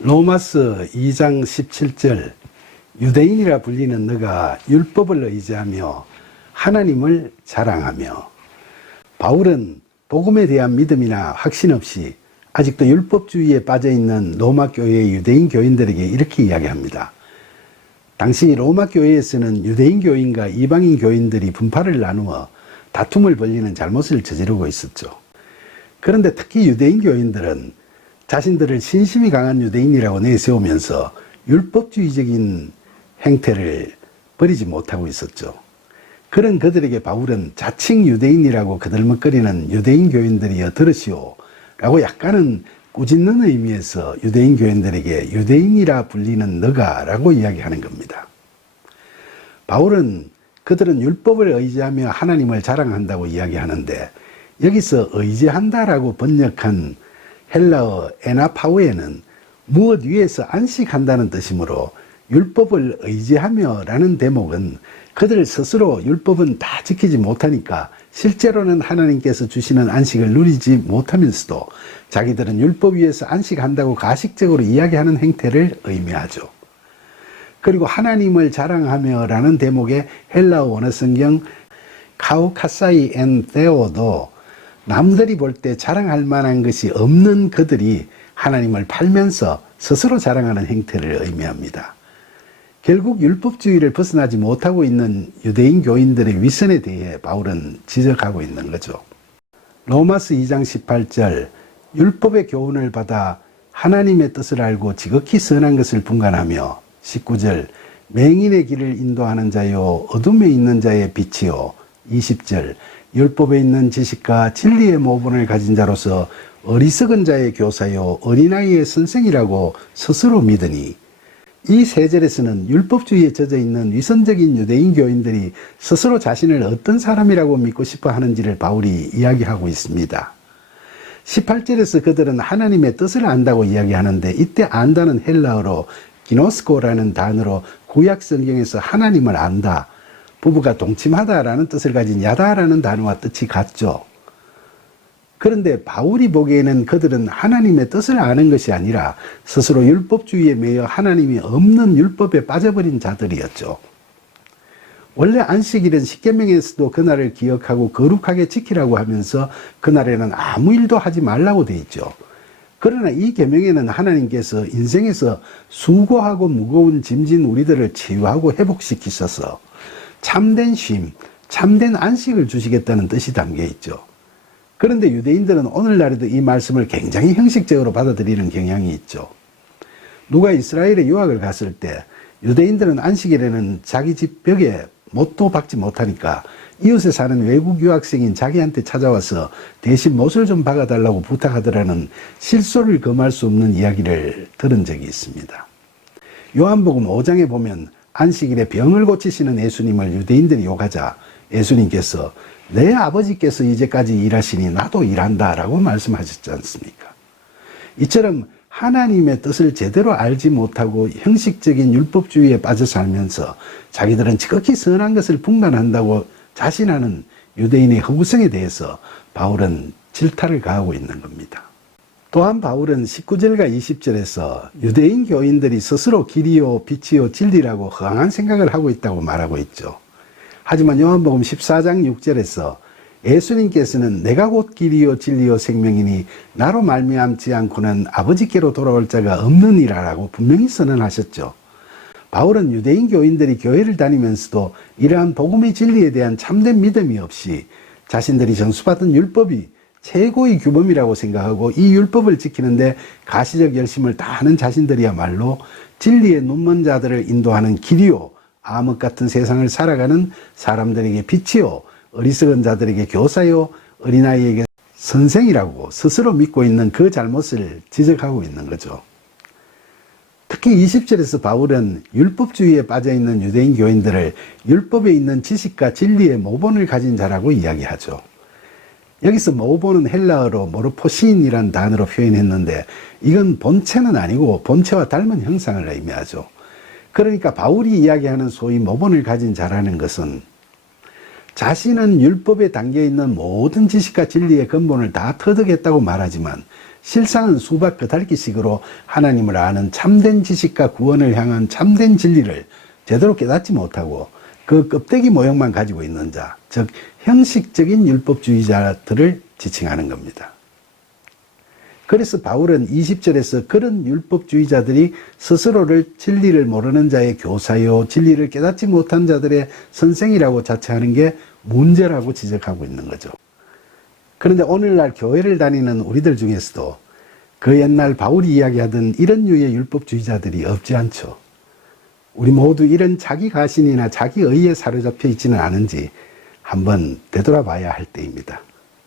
로마서 2장 17절 유대인이라 불리는 너가 율법을 의지하며 하나님을 자랑하며. 바울은 복음에 대한 믿음이나 확신 없이 아직도 율법주의에 빠져있는 로마 교회의 유대인 교인들에게 이렇게 이야기합니다. 당시 로마 교회에서는 유대인 교인과 이방인 교인들이 분파를 나누어 다툼을 벌이는 잘못을 저지르고 있었죠. 그런데 특히 유대인 교인들은 자신들을 신심이 강한 유대인이라고 내세우면서 율법주의적인 행태를 버리지 못하고 있었죠. 그런 그들에게 바울은 자칭 유대인이라고 거들먹거리는 유대인 교인들이여 들으시오 라고 약간은 꾸짖는 의미에서 유대인 교인들에게 유대인이라 불리는 너가 라고 이야기하는 겁니다. 바울은 그들은 율법을 의지하며 하나님을 자랑한다고 이야기하는데, 여기서 의지한다라고 번역한 헬라어 에나파우에는 무엇 위에서 안식한다는 뜻이므로 율법을 의지하며 라는 대목은 그들 스스로 율법은 다 지키지 못하니까 실제로는 하나님께서 주시는 안식을 누리지 못하면서도 자기들은 율법 위에서 안식한다고 가식적으로 이야기하는 행태를 의미하죠. 그리고 하나님을 자랑하며 라는 대목의 헬라어 원어성경 카우카사이 엔 데오도 남들이 볼 때 자랑할 만한 것이 없는 그들이 하나님을 팔면서 스스로 자랑하는 행태를 의미합니다. 결국 율법주의를 벗어나지 못하고 있는 유대인 교인들의 위선에 대해 바울은 지적하고 있는 거죠. 로마서 2장 18절 율법의 교훈을 받아 하나님의 뜻을 알고 지극히 선한 것을 분간하며, 19절 맹인의 길을 인도하는 자요 어둠에 있는 자의 빛이요, 20절 율법에 있는 지식과 진리의 모본을 가진 자로서 어리석은 자의 교사요 어린아이의 선생이라고 스스로 믿으니. 이 세 절에서는 율법주의에 젖어 있는 위선적인 유대인 교인들이 스스로 자신을 어떤 사람이라고 믿고 싶어 하는지를 바울이 이야기하고 있습니다. 18절에서 그들은 하나님의 뜻을 안다고 이야기하는데, 이때 안다는 헬라어로 기노스코라는 단어로 구약 성경에서 하나님을 안다, 부부가 동침하다라는 뜻을 가진 야다라는 단어와 뜻이 같죠. 그런데 바울이 보기에는 그들은 하나님의 뜻을 아는 것이 아니라 스스로 율법주의에 매여 하나님이 없는 율법에 빠져버린 자들이었죠. 원래 안식일은 십계명에서도 그날을 기억하고 거룩하게 지키라고 하면서 그날에는 아무 일도 하지 말라고 돼 있죠. 그러나 이 계명에는 하나님께서 인생에서 수고하고 무거운 짐진 우리들을 치유하고 회복시키셔서 참된 쉼, 참된 안식을 주시겠다는 뜻이 담겨 있죠. 그런데 유대인들은 오늘날에도 이 말씀을 굉장히 형식적으로 받아들이는 경향이 있죠. 누가 이스라엘에 유학을 갔을 때 유대인들은 안식일에는 자기 집 벽에 못도 박지 못하니까 이웃에 사는 외국 유학생인 자기한테 찾아와서 대신 못을 좀 박아달라고 부탁하더라는 실소를 금할 수 없는 이야기를 들은 적이 있습니다. 요한복음 5장에 보면 안식일에 병을 고치시는 예수님을 유대인들이 욕하자 예수님께서 내 아버지께서 이제까지 일하시니 나도 일한다 라고 말씀하셨지 않습니까? 이처럼 하나님의 뜻을 제대로 알지 못하고 형식적인 율법주의에 빠져 살면서 자기들은 지극히 선한 것을 분간한다고 자신하는 유대인의 허구성에 대해서 바울은 질타를 가하고 있는 겁니다. 또한 바울은 19절과 20절에서 유대인 교인들이 스스로 길이요 빛이요 진리라고 허황한 생각을 하고 있다고 말하고 있죠. 하지만 요한복음 14장 6절에서 예수님께서는 내가 곧 길이요 진리요 생명이니 나로 말미암지 않고는 아버지께로 돌아올 자가 없느니라 라고 분명히 선언하셨죠. 바울은 유대인 교인들이 교회를 다니면서도 이러한 복음의 진리에 대한 참된 믿음이 없이 자신들이 전수받은 율법이 최고의 규범이라고 생각하고 이 율법을 지키는데 가시적 열심을 다하는 자신들이야말로 진리의 눈먼 자들을 인도하는 길이요 암흑 같은 세상을 살아가는 사람들에게 빛이요 어리석은 자들에게 교사요 어린아이에게 선생이라고 스스로 믿고 있는 그 잘못을 지적하고 있는 거죠. 특히 20절에서 바울은 율법주의에 빠져있는 유대인 교인들을 율법에 있는 지식과 진리의 모본을 가진 자라고 이야기하죠. 여기서 모본은 헬라어로 모르포시인이라는 단어로 표현했는데 이건 본체는 아니고 본체와 닮은 형상을 의미하죠. 그러니까 바울이 이야기하는 소위 모본을 가진 자라는 것은 자신은 율법에 담겨있는 모든 지식과 진리의 근본을 다 터득했다고 말하지만 실상은 수박 겉핥기식으로 하나님을 아는 참된 지식과 구원을 향한 참된 진리를 제대로 깨닫지 못하고 그 껍데기 모형만 가지고 있는 자, 즉 형식적인 율법주의자들을 지칭하는 겁니다. 그래서 바울은 20절에서 그런 율법주의자들이 스스로를 진리를 모르는 자의 교사요, 진리를 깨닫지 못한 자들의 선생이라고 자처하는 게 문제라고 지적하고 있는 거죠. 그런데 오늘날 교회를 다니는 우리들 중에서도 그 옛날 바울이 이야기하던 이런 류의 율법주의자들이 없지 않죠. 우리 모두 이런 자기 가신이나 자기 의에 사로잡혀 있지는 않은지 한번 되돌아봐야 할 때입니다.